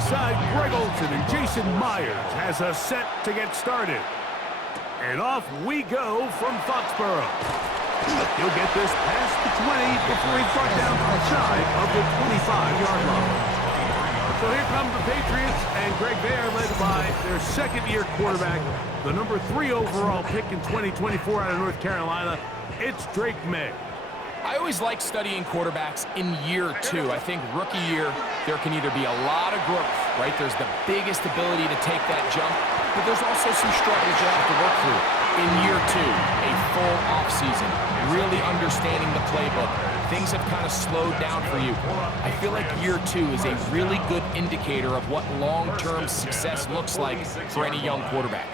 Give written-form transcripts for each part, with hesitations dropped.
alongside Greg Olsen, and Jason Myers has us set to get started. And off we go from Foxborough. He'll get this past the 20 before he's brought down outside of the 25-yard line. So here come the Patriots, and Greg, they are led by their second-year quarterback, the number 3 overall pick in 2024 out of North Carolina. It's Drake Maye. I always like studying quarterbacks in year 2. I think rookie year, there can either be a lot of growth, right? There's the biggest ability to take that jump, but there's also some struggles you have to work through. In year 2, a full offseason, really understanding the playbook. Things have kind of slowed down for you. I feel like year 2 is a really good indicator of what long-term success looks like for any young quarterback.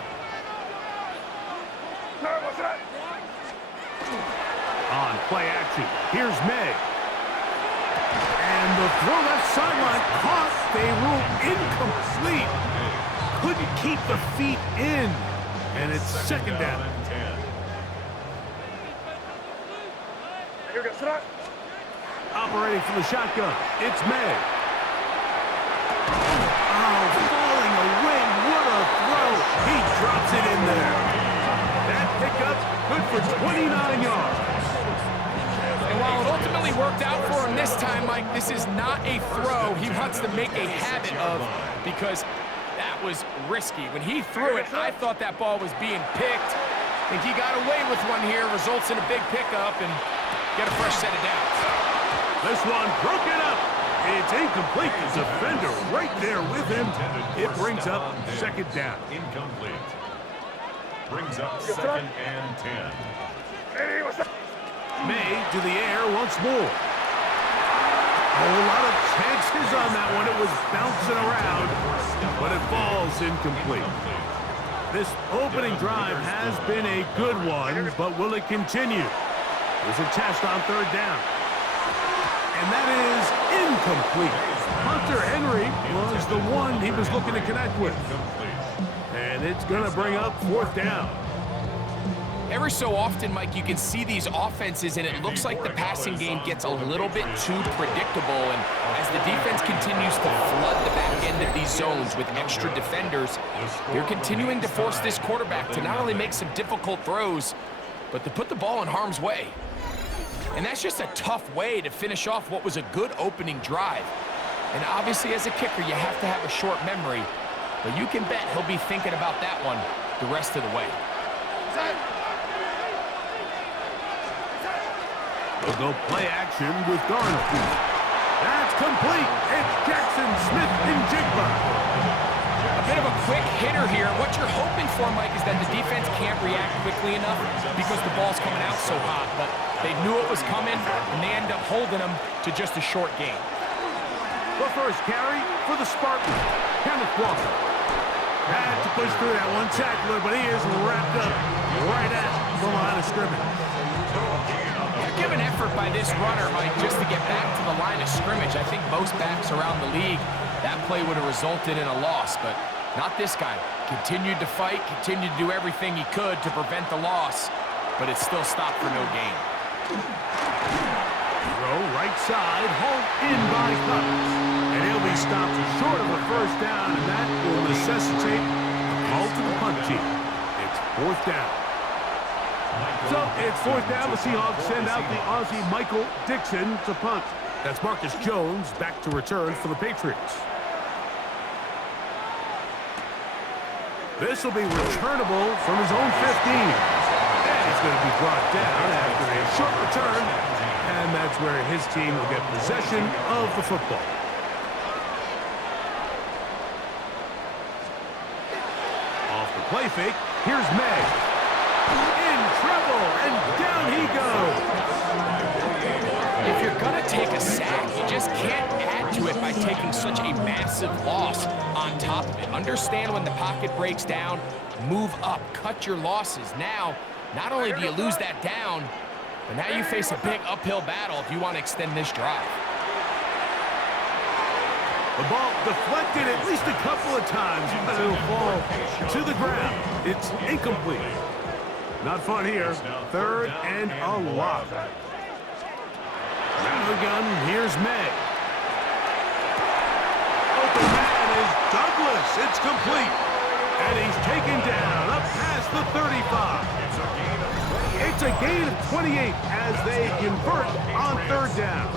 On play action, here's Maye. And the throw left sideline caught. They rule incomplete. Couldn't keep the feet in. And it's second down. Operating from the shotgun, it's Maye. Oh, falling away. What a throw. He drops it in there. That pickup, good for 29 yards. And while it ultimately worked out for him this time, Mike, this is not a throw he wants to make a habit of, because that was risky. When he threw it, I thought that ball was being picked. I think he got away with one here, results in a big pickup, and get a fresh set of downs. This one broken up. It's incomplete. The defender right there with him. It brings up second down. Incomplete. Brings up second and 10. Maye to the air once more. A lot of chances on that one. It was bouncing around, but it falls incomplete. This opening drive has been a good one, but will it continue? There's a test on third down. And that is incomplete. Hunter Henry was the one he was looking to connect with. And it's going to bring up fourth down. Every so often, Mike, you can see these offenses, and it looks like the passing game gets a little bit too predictable. And as the defense continues to flood the back end of these zones with extra defenders, they're continuing to force this quarterback to not only make some difficult throws, but to put the ball in harm's way. And that's just a tough way to finish off what was a good opening drive. And obviously, as a kicker, you have to have a short memory, but you can bet he'll be thinking about that one the rest of the way. They'll go play action with Darnold. That's complete. It's Jackson Smith-Njigba. A bit of a quick hitter here. What you're hoping for, Mike, is that the defense can't react quickly enough because the ball's coming out so hot. But they knew it was coming, and they end up holding them to just a short game. The first carry for the Spartans, Kenneth Walker. Had to push through that one tackler, but he is wrapped up right at the line of scrimmage. Give an effort by this runner, Mike, just to get back to the line of scrimmage. I think most backs around the league, that play would have resulted in a loss, but not this guy. Continued to fight, continued to do everything he could to prevent the loss, but it still stopped for no gain. Throw right side, hauled in by Cutts. And he'll be stopped short of a first down, and that will necessitate a call to the punt team. It's fourth down. So it's fourth down. The Seahawks send out the Aussie Michael Dixon to punt. That's Marcus Jones back to return for the Patriots. This will be returnable from his own 15. And he's going to be brought down after a short return. And that's where his team will get possession of the football. Off the play fake, here's Maye. In trouble, and down he goes. If you're going to take a sack, you just can't add to it by taking such a massive loss on top of it. Understand when the pocket breaks down, move up, cut your losses. Now, not only do you lose that down, but now you face a big uphill battle if you want to extend this drive. The ball deflected at least a couple of times, but it'll fall to the ground. It's incomplete. Not fun here. Third and a lot. Round the gun, here's Maye. Open man Douglas, it's complete. And he's taken down up past the 35. It's a gain of 28 as they convert on third down.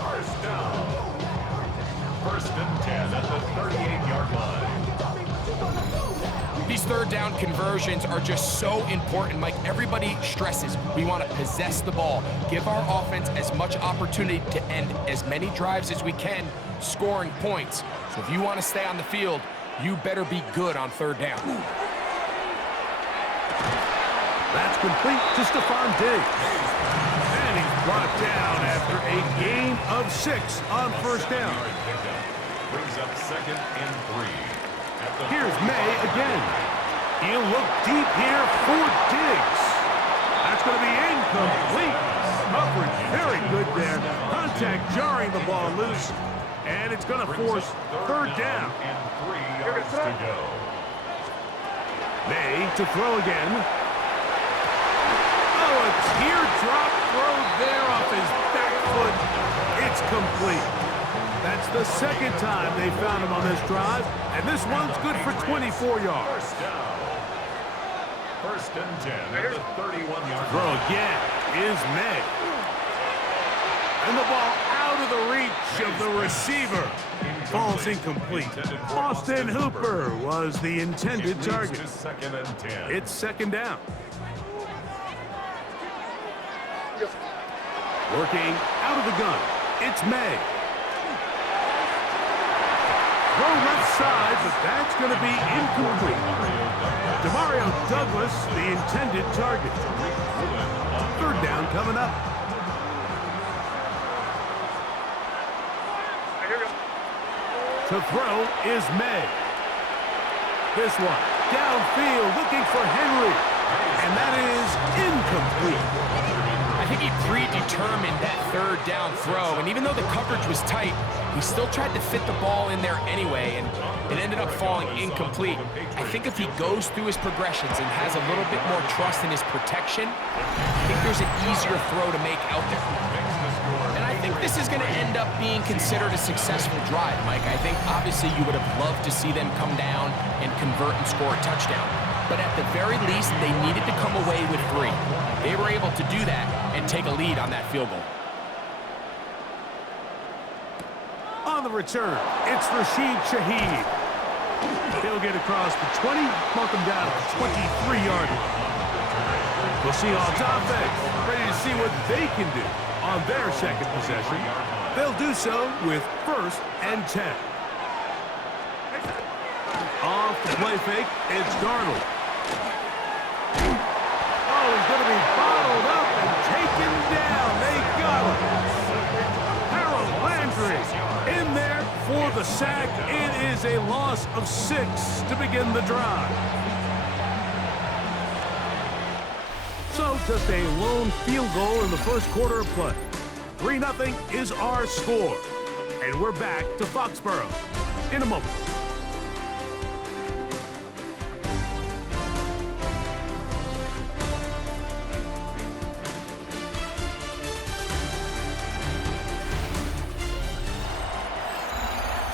First and 10 at the 38-yard line. These third down conversions are just so important, Mike. Everybody stresses we want to possess the ball, give our offense as much opportunity to end as many drives as we can, scoring points. So if you want to stay on the field, you better be good on third down. That's complete to Stephon Diggs. And he's brought down after a gain of 6 on first down. Brings up second and 3. Here's May again. He'll look deep here for Diggs. That's going to be incomplete. Coverage very good there. Contact jarring the ball loose. And it's going to force third down. And 3 yards to go. May to throw again. Oh, a teardrop throw there off his back foot. It's complete. That's the second time they found him on this drive, and this one's good for 24 yards. First down. First and 10 at the 31-yard Throw line. again is May. And the ball out of the reach of the receiver. Falls incomplete. Austin Hooper was the intended target. Second and 10. It's second down. Working out of the gun. It's May. Throw left side, but that's going to be incomplete. Demario Douglas, the intended target. Third down coming up. To throw is May. This one, downfield, looking for Henry. And that is incomplete. I think he predetermined that third down throw, and even though the coverage was tight, he still tried to fit the ball in there anyway, and it ended up falling incomplete. I think if he goes through his progressions and has a little bit more trust in his protection, I think there's an easier throw to make out there. And I think this is going to end up being considered a successful drive, Mike. I think obviously you would have loved to see them come down and convert and score a touchdown. But at the very least, they needed to come away with 3. They were able to do that and take a lead on that field goal. On the return, it's Rashid Shaheed. He'll get across the 20, mark him down at the 23-yard line. We'll see Seahawks offense ready to see what they can do on their second possession. They'll do so with first and 10. Off the play fake, it's Darnold. Oh, he's going to be bottled up and taken down. They got him. Harold Landry in there for the sack. It is a loss of 6 to begin the drive. So just a lone field goal in the first quarter of play. 3-0 is our score. And we're back to Foxborough in a moment.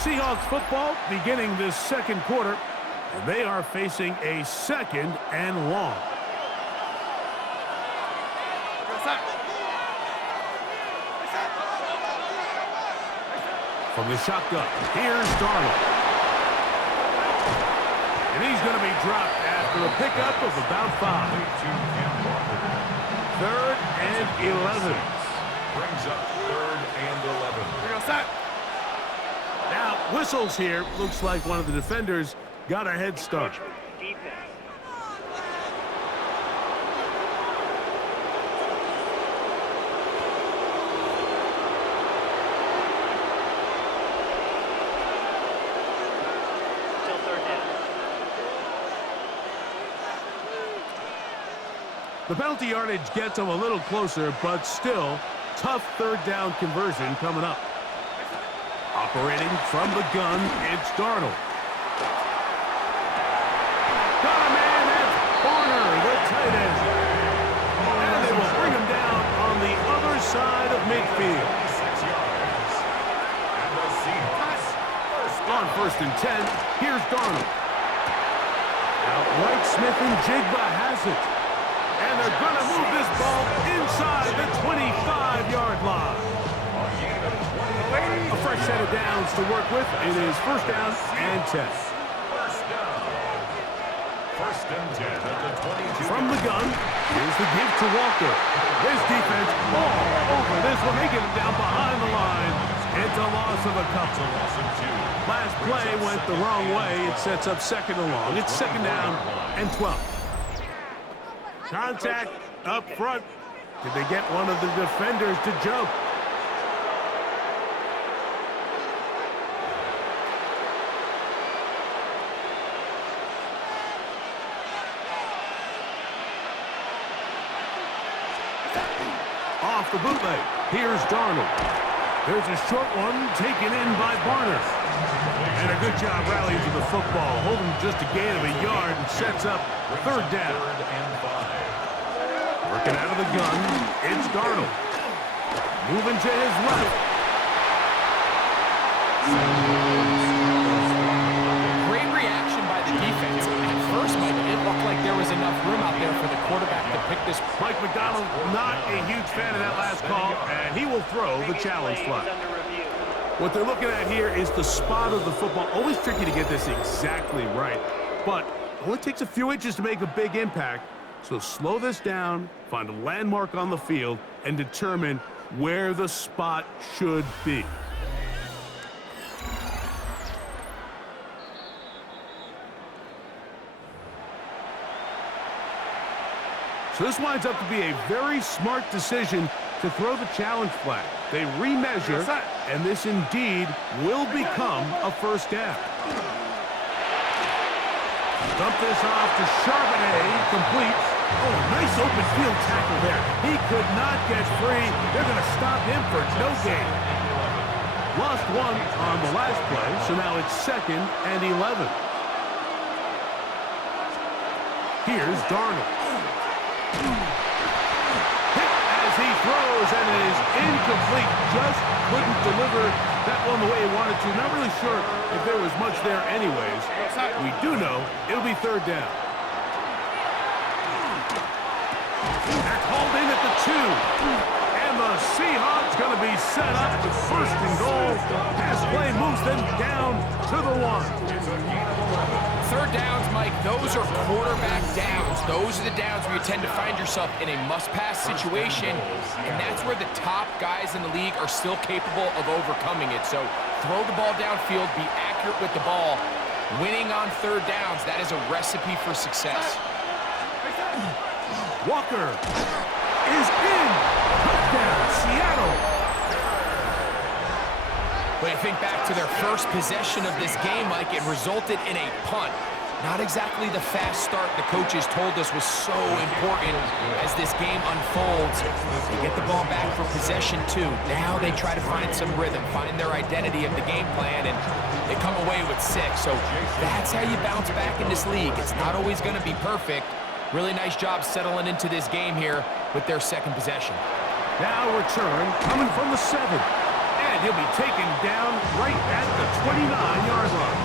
Seahawks football beginning this second quarter, and they are facing a second and long. From the shotgun, here's Darnold. And he's going to be dropped after a pickup of about 5. Third and 11. Brings up third and 11. Now, whistles here. Looks like one of the defenders got a head start. The penalty yardage gets them a little closer, but still, tough third down conversion coming up. Operating from the gun, it's Darnold. Got a man, that's Barner, the tight end. And they will bring him down on the other side of midfield. 6 yards. And the Seahawks On first and 10. Here's Darnold. Outright Smith and Jigba has it. And they're going to move this ball inside the 25-yard line. A fresh set of downs to work with. It is first down and 10. First and 10 at the 22. From the gun, here's the give to Walker. This defense all over this one. They get him down behind the line. It's a loss of a couple. Last play went the wrong way. It sets up second and long. It's second down and 12. Contact up front. Did they get one of the defenders to jump? Off the bootleg. Here's Darnold. There's a short one taken in by Barner. And a good job rallying to the football. Holding just a gain of a yard and sets up third down. Working out of the gun, it's Darnold. Moving to his left. Great reaction by the defense. At first, Mike, it looked like there was enough room out there for the quarterback to pick this. Mike McDonald, not a huge fan of that last call, and he will throw the challenge flag. What they're looking at here is the spot of the football. Always tricky to get this exactly right, but it only takes a few inches to make a big impact. So slow this down, find a landmark on the field, and determine where the spot should be. So this winds up to be a very smart decision to throw the challenge flag. They remeasure, and this indeed will become a first down. Dump this off to Charbonnet, complete. Oh, nice open field tackle there. He could not get free. They're going to stop him for no gain. Lost one on the last play, so now it's second and 11. Here's Darnold. Hit as he throws, and it is incomplete. Just couldn't deliver that one the way he wanted to. Not really sure if there was much there anyways. We do know it'll be third down. They're called in at the 2. And the Seahawks going to be set up with first and goal. Pass play moves them down to the 1. Third downs, Mike, those are quarterback downs. Those are the downs where you tend to find yourself in a must-pass situation, and that's where the top guys in the league are still capable of overcoming it. So throw the ball downfield, be accurate with the ball. Winning on third downs, that is a recipe for success. Walker is in. Touchdown, Seattle. When you think back to their first possession of this game, Mike, it resulted in a punt. Not exactly the fast start the coaches told us was so important as this game unfolds. They get the ball back for possession 2. Now they try to find some rhythm, find their identity of the game plan, and they come away with 6. So that's how you bounce back in this league. It's not always going to be perfect. Really nice job settling into this game here with their second possession. Now return coming from the 7. And he'll be taken down right at the 29-yard line.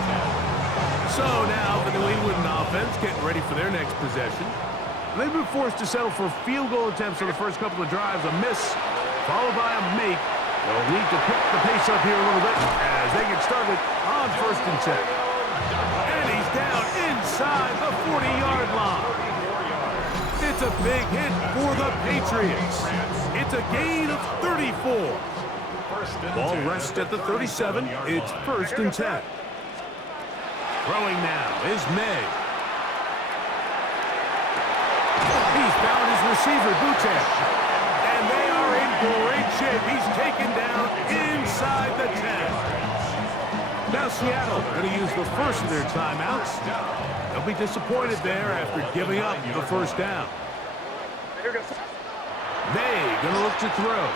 So now the New England offense getting ready for their next possession. They've been forced to settle for field goal attempts on the first couple of drives. A miss, followed by a make. They'll need to pick the pace up here a little bit as they get started on first and 10. And he's down inside the 40-yard line. It's a big hit for the Patriots. It's a gain of 34. Ball rests at the 37. It's first and 10. Throwing now is May. He's found his receiver, Boutte. And they are in great shape. He's taken down inside the 10. Now Seattle going to use the first of their timeouts. They'll be disappointed there after giving up the first down. May going to look to throw.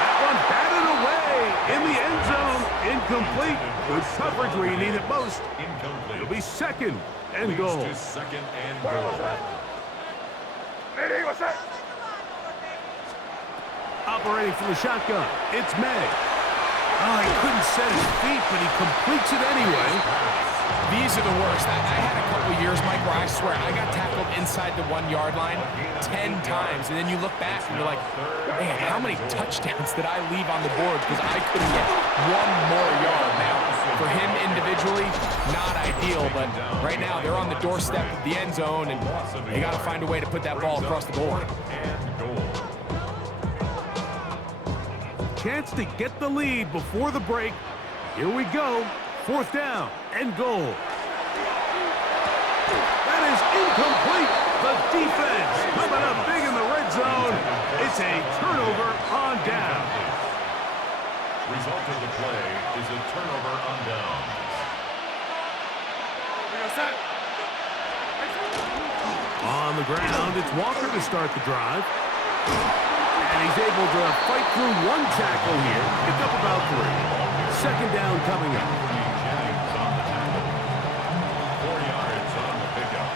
That one batted away in the end zone. Incomplete. Good coverage where you need it most. Incomplete. It'll be second and goal. Second and goal. Operating from the shotgun, it's May. Oh, he couldn't set his feet, but he completes it anyway. These are the worst. I had a couple years, Mike, where I swear I got tackled inside the 1-yard line 10 times, and then you look back and you're like, man, how many touchdowns did I leave on the board because I couldn't get one more yard? Now, for him individually, not ideal, but right now they're on the doorstep of the end zone, and they got to find a way to put that ball across the board. Chance to get the lead before the break. Here we go. 4th down and goal. That is incomplete. The defense coming up big in the red zone. It's a turnover on down. Result of the play is a turnover on downs. On the ground, it's Walker to start the drive. And he's able to fight through one tackle here. Pick up about 3. 2nd down coming up. 4 yards on the pickup.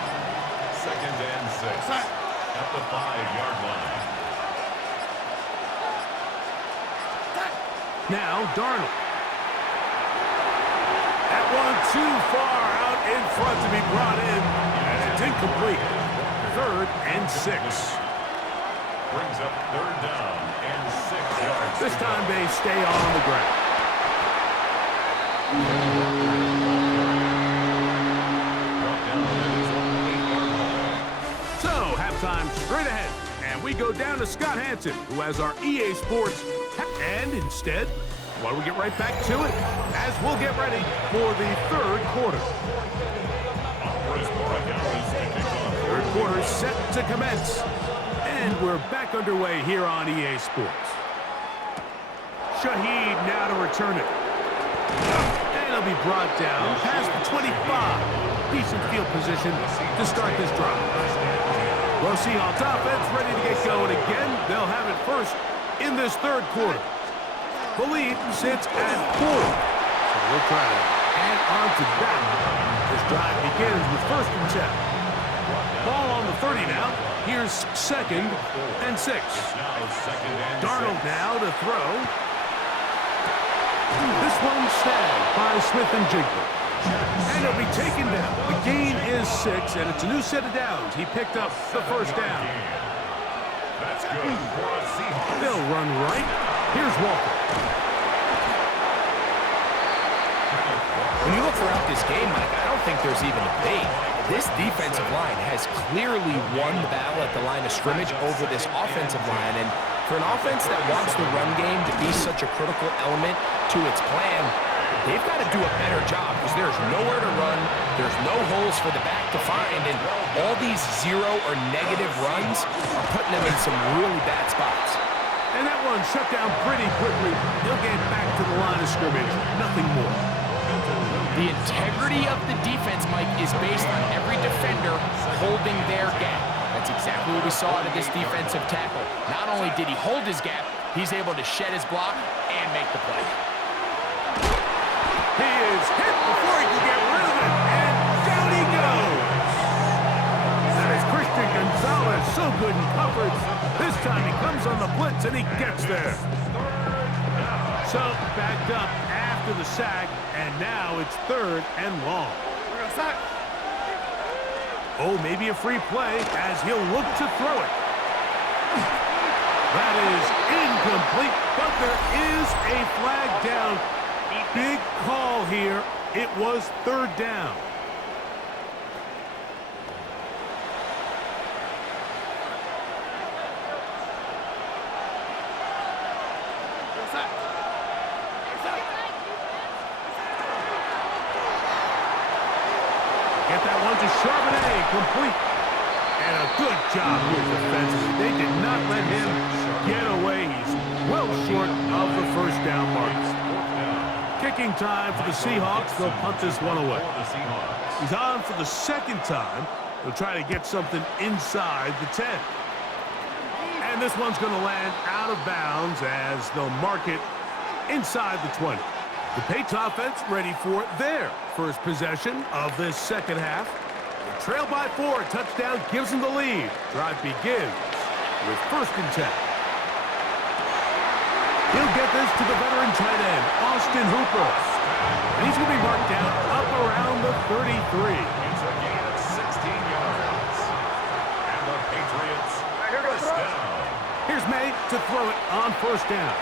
2nd and 6 at the 5-yard line. Now, Darnold. That one too far out in front to be brought in. And it's incomplete. 3rd and 6. Brings up 3rd down and 6 yards. This time they stay on the ground. So, halftime straight ahead. And we go down to Scott Hanson, who has our EA Sports. And instead, why don't we get right back to it, as we'll get ready for the 3rd quarter. 3rd quarter set to commence. And we're back underway here on EA Sports. Shaheed now to return it. And he'll be brought down past the 25. Decent field position to start this drive. Well, Seahawks offense ready to get going again. They'll have it first in this 3rd quarter. The lead sits at 4. So we'll try to add on to that. This drive begins with 1st and 10. Ball on the 30 now. Here's 2nd and 6. Darnold now to throw. This one snagged by Smith and Jigba. And he'll be taken down. The gain is 6, and it's a new set of downs. He picked up the 1st down. That's good for a Seahawks. They'll run right. Here's Walker. When you look throughout this game, Mike, I don't think there's even a debate. This defensive line has clearly won the battle at the line of scrimmage over this offensive line. And for an offense that wants the run game to be such a critical element to its plan, they've got to do a better job because there's nowhere to run. There's no holes for the back to find. And all these 0 or negative runs are putting them in some really bad spots. And that one shut down pretty quickly. He'll get back to the line of scrimmage. Nothing more. The integrity of the defense, Mike, is based on every defender holding their gap. That's exactly what we saw out of this defensive tackle. Not only did he hold his gap, he's able to shed his block and make the play. He is hit before he can get rid of it, and down he goes. That is Christian Gonzalez, so good in coverage. This time he comes on the blitz, and he gets there. So, backed up after the sack, and now it's 3rd and long. Oh, maybe a free play as he'll look to throw it. That is incomplete, but there is a flag down. Big call here. It was 3rd down. Get that one to Charbonnet, complete. And a good job here defensively. They did not let him get away. He's well short of the 1st down mark. Kicking time for the Seahawks. They'll punt this one away. He's on for the 2nd time. They'll try to get something inside the 10. And this one's going to land out of bounds as they'll mark it inside the 20. The Patriots offense ready for their first possession of this 2nd half. They trail by 4. Touchdown gives them the lead. Drive begins with 1st and 10. He'll get get this to the veteran tight end, Austin Hooper. And he's going to be marked down up around the 33. It's a gain of 16 yards. And the Patriots first down. Here's May to throw it on first down.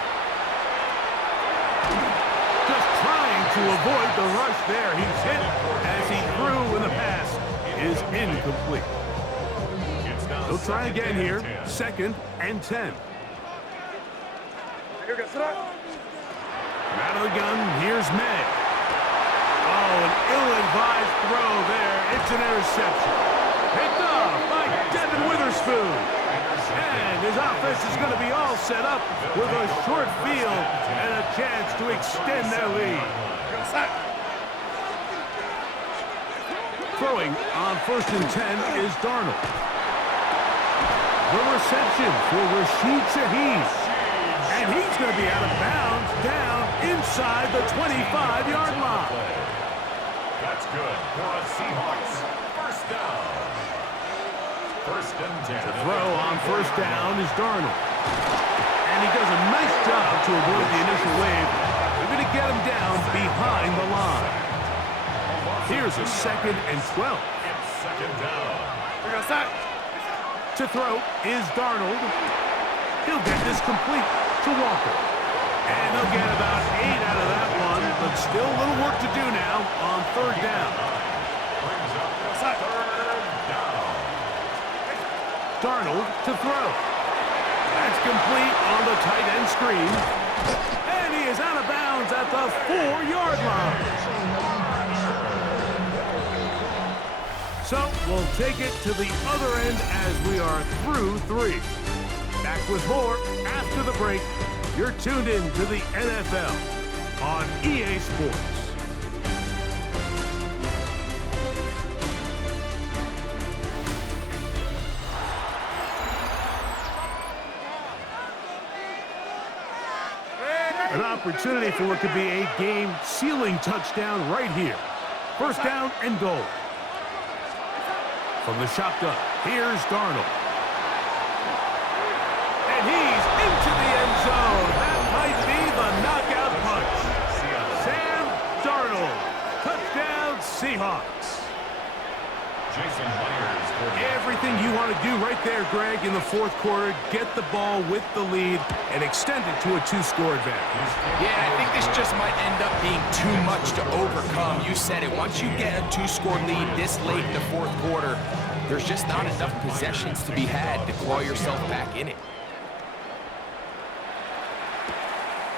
Just trying to avoid the rush there. He's hit as he threw when the pass is incomplete. He'll try again here. 2nd and 10. Out of the gun, here's May. Oh, an ill-advised throw there. It's an interception. Picked off by Devin Witherspoon. And his offense is going to be all set up with a short field and a chance to extend their lead. Throwing on 1st and 10 is Darnold. The reception for Rashid Shaheed. And he's going to be out of bounds down inside the 25-yard line. That's good for a Seahawks first down. 1st and 10. The throw on 1st down is Darnold. And he does a nice job to avoid the initial wave. They're going to get him down behind the line. Here's a 2nd and 12. It's 2nd down. To throw is Darnold. He'll get this complete to Walker. And he'll get about 8 out of that one, but still a little work to do now on 3rd down. Brings up 3rd down. Darnold to throw. That's complete on the tight end screen. And he is out of bounds at the 4-yard line. So we'll take it to the other end as we are through 3. Back with more after the break. You're tuned in to the NFL on EA Sports. An opportunity for what could be a game-sealing touchdown right here. 1st down and goal. From the shotgun, here's Darnold. And he's into the end zone. That might be the knockout punch. Sam Darnold. Touchdown, Seahawks. Jason Myers. Everything you want to do right there, Greg, in the 4th quarter. Get the ball with the lead and extend it to a 2-score advantage. Yeah, I think this just might end up being too much to overcome. You said it. Once you get a 2-score lead this late in the 4th quarter, there's just not enough possessions to be had to claw yourself back in it.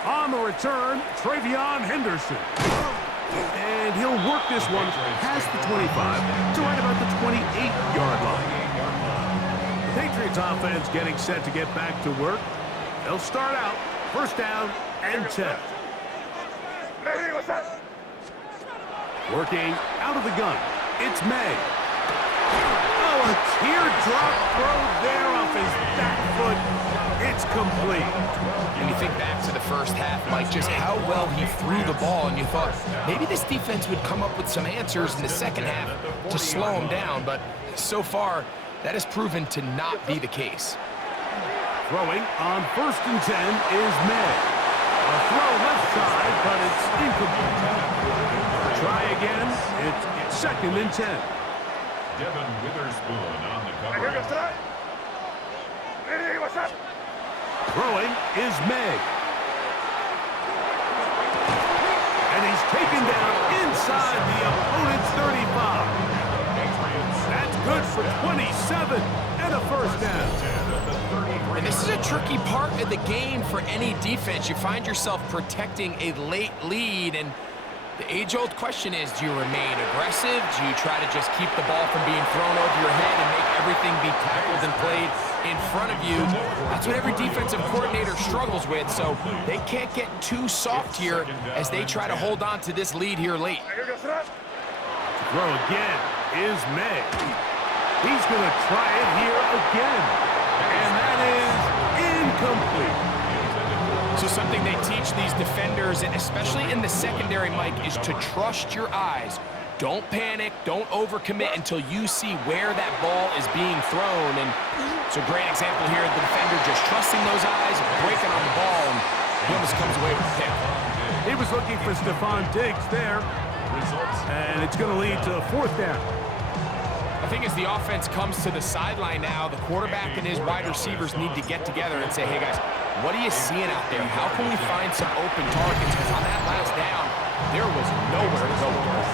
On the return, Travion Henderson. And he'll work this one past the 25 to right about the 28-yard line. The Patriots offense getting set to get back to work. They'll start out 1st down and 10. Working out of the gun, it's May. Oh, a teardrop throw there off his back foot. It's complete. And you think back to the first half, Mike, just how well he threw the ball, and you thought maybe this defense would come up with some answers in the second half to slow him down, but so far, that has proven to not be the case. Throwing on 1st and 10 is May. A throw left side, but it's incomplete. Try again. It's 2nd and 10. Devin Witherspoon on the cover. Throwing is May. And he's taken down inside the opponent's 35. That's good for 27 and a 1st down. And this is a tricky part of the game for any defense. You find yourself protecting a late lead, and the age-old question is, do you remain aggressive? Do you try to just keep the ball from being thrown over your head and make everything be tackled and played in front of you? That's what every defensive coordinator struggles with, so they can't get too soft here as they try to hold on to this lead here late. Throw again is May. He's going to try it here again. And that is incomplete. So something they teach these defenders, and especially in the secondary, Mike, is to trust your eyes. Don't panic, don't overcommit until you see where that ball is being thrown. And it's a great example here of the defender just trusting those eyes, breaking on the ball, and He almost comes away with a pick. He was looking for Stephon Diggs there, and it's going to lead to a fourth down. I think as the offense comes to the sideline now, the quarterback and his wide receivers need to get together and say, hey, guys, what are you seeing out there? How can we find some open targets? Because on that last down, there was nowhere to go with the ball.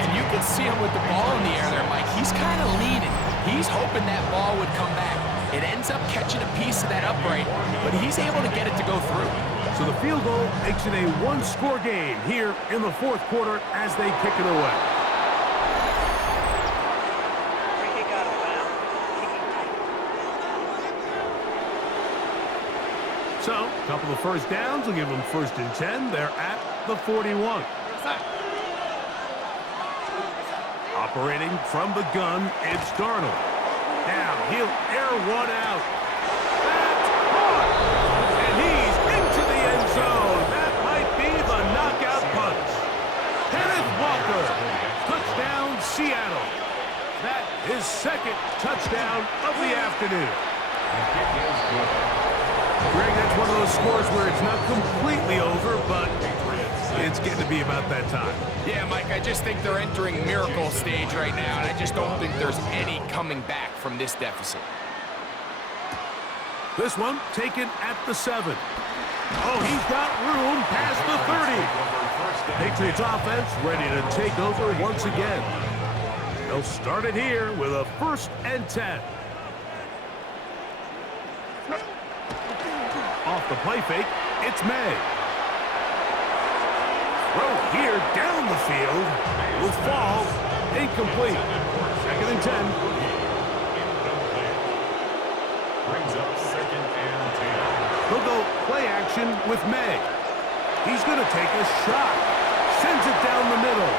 And you can see him with the ball in the air there, Mike. He's kind of leaning. He's hoping that ball would come back. It ends up catching a piece of that upright, but he's able to get it to go through. So the field goal makes it a one-score game here in the fourth quarter as they kick it away. So, a couple of first downs will give them 1st and 10. They're at the 41. Operating from the gun, it's Darnold. Now, he'll air one out. That's caught! And he's into the end zone. That might be the knockout punch. Kenneth Walker. Touchdown, Seattle. That is 2nd touchdown of the afternoon. Greg, that's one of those scores where it's not completely over, but it's getting to be about that time. Yeah, Mike, I just think they're entering miracle stage right now, and I just don't think there's any coming back from this deficit. This one taken at the 7. Oh, he's got room past the 30. Patriots offense ready to take over once again. They'll start it here with a 1st and 10. Off the play fake, it's May. Throw here down the field will fall incomplete. 2nd and 10. Brings up 2nd and 10. He'll go play action with May. He's going to take a shot. Sends it down the middle.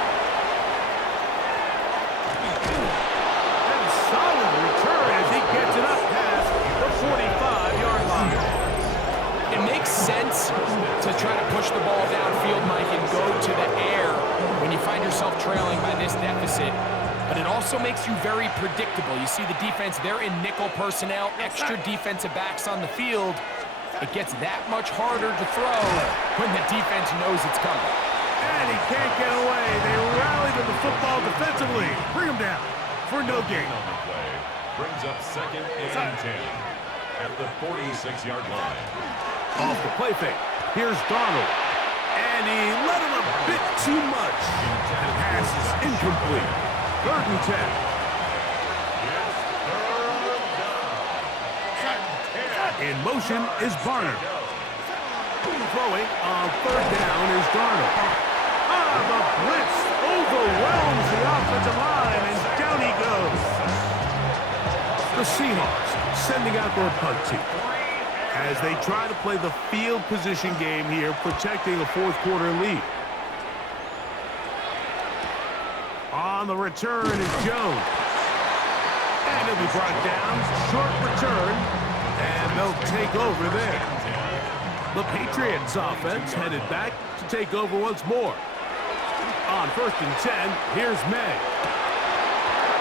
And solid return as he gets it up past the 45-yard line. It makes sense to try to push the ball downfield, Mike, and go to the air when you find yourself trailing by this deficit. But it also makes you very predictable. You see the defense, they're in nickel personnel, extra defensive backs on the field. It gets that much harder to throw when the defense knows it's coming. And he can't get away. They rally to the football defensively. Bring him down for no gain. On the play. Brings up 2nd and 10 at the 46-yard line. Off the play fake. Here's Darnold. And he let him a bit too much. The pass is incomplete. 3rd and 10. In motion is Barner. Throwing on 3rd down is Darnold. The blitz overwhelms the offensive line, and down he goes. The Seahawks sending out their punt team as they try to play the field position game here, protecting a 4th quarter lead. On the return is Jones. And he'll be brought down. Short return. And they'll take over there. The Patriots offense headed back to take over once more. On 1st and 10, here's May.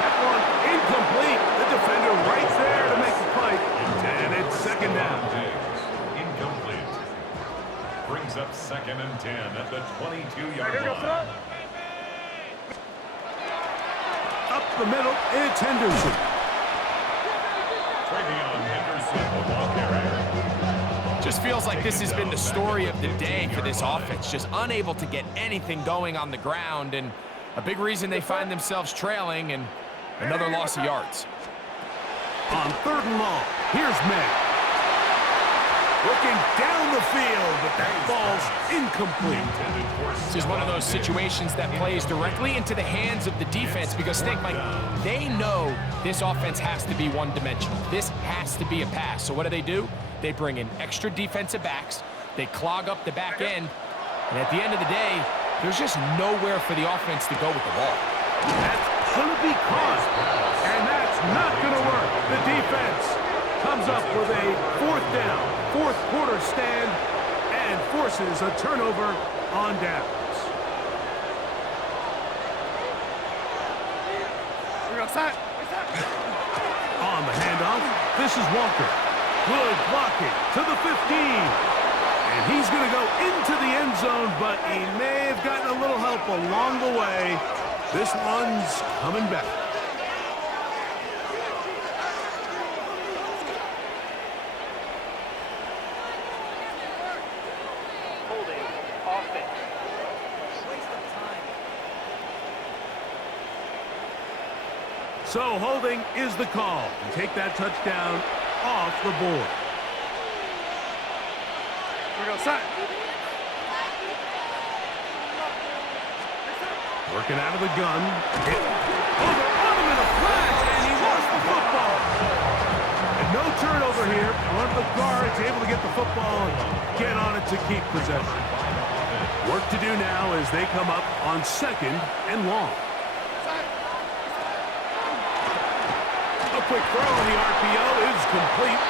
That one incomplete. The defender right there to make the play. And it's 2nd down. Incomplete. Brings up 2nd and 10 at the 22-yard line. Up the middle, it's Henderson. TreVeyon Henderson, the ball carrier. Just feels like this has been the story of the day for this offense. Just unable to get anything going on the ground, and a big reason they find themselves trailing, and another loss of yards. On 3rd and long, here's May. Looking down the field, but that ball's incomplete. This is one of those situations that plays directly into the hands of the defense because, think, Mike, they know this offense has to be one-dimensional. This has to be a pass. So what do? They bring in extra defensive backs. They clog up the back end. And at the end of the day, there's just nowhere for the offense to go with the ball. That's going to be caught. And that's not going to work. The defense comes up with a 4th down, 4th quarter stand, and forces a turnover on downs. On the handoff, this is Walker. Good blocking to the 15. And he's going to go into the end zone, but he may have gotten a little help along the way. This one's coming back. Holding offense. So holding is the call. And take that touchdown off the board. Here we go, son. Working out of the gun. Over on him in a flash, and he lost the football. And no turnover here. One of the guards able to get the football and get on it to keep possession. Work to do now as they come up on 2nd and long. A quick throw on the RPO is complete.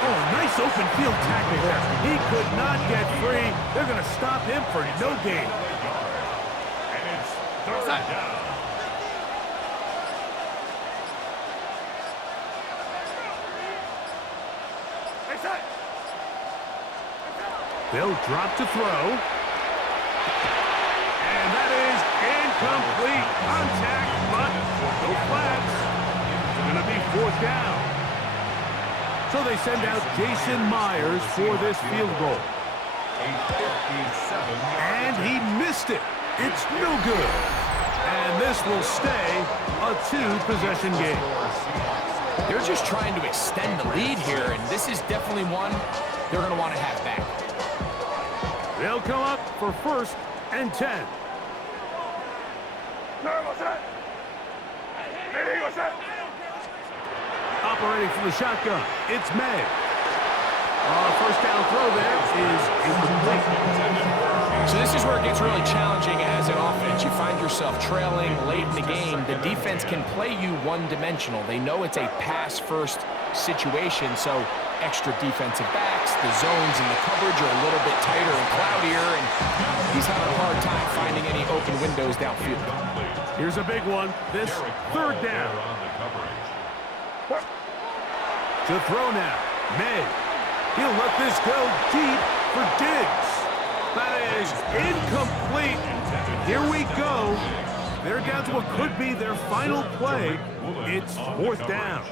Oh, nice open field tackle there. He could not get free. They're going to stop him for no gain. And it's third down. They'll drop to throw. And that is incomplete. Contact, but no flags. It's going to be 4th down. So they send out Jason Myers for this field goal. And he missed it. It's no good. And this will stay a 2-possession game. They're just trying to extend the lead here, and this is definitely one they're going to want to have back. They'll come up for 1st and 10. Operating from the shotgun, it's May. First down throw there is incomplete. So this is where it gets really challenging as an offense. You find yourself trailing late in the game. The defense can play you one-dimensional. They know it's a pass-first situation, so extra defensive backs, the zones and the coverage are a little bit tighter and cloudier, and he's having a hard time finding any open windows downfield. Here's a big one. This 3rd down. To throw now. May. He'll let this go deep for Diggs. That is incomplete. Here we go. They're down to what could be their final play. It's 4th down.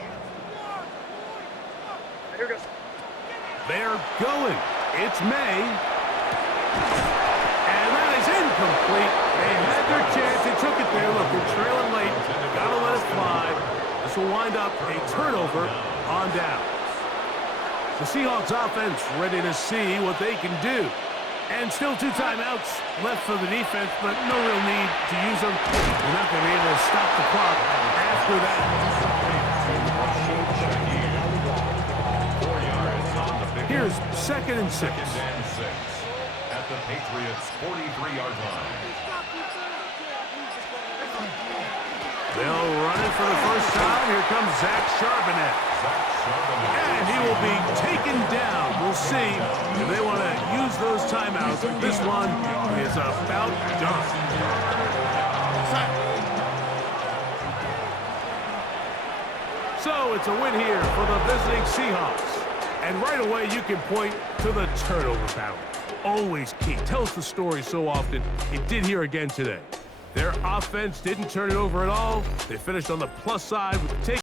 They're going. It's May. And that is incomplete. They had their chance. They took it there. Look, they're trailing late. Gotta let it fly. This will wind up a turnover on down. The Seahawks offense ready to see what they can do. And still 2 timeouts left for the defense, but no real need to use them. They're not going to be able to stop the clock after that. 4 yards on the pick. Here's 2nd and 6. 2nd and 6 at the Patriots' 43-yard line. They'll run it for the first time. Here comes Zach Charbonnet. And he will be taken down. We'll see if they want to use those timeouts. This one is about done. So it's a win here for the visiting Seahawks. And right away you can point to the turnover battle. Always key. Tells the story so often. It did here again today. Their offense didn't turn it over at all. They finished on the plus side with the take.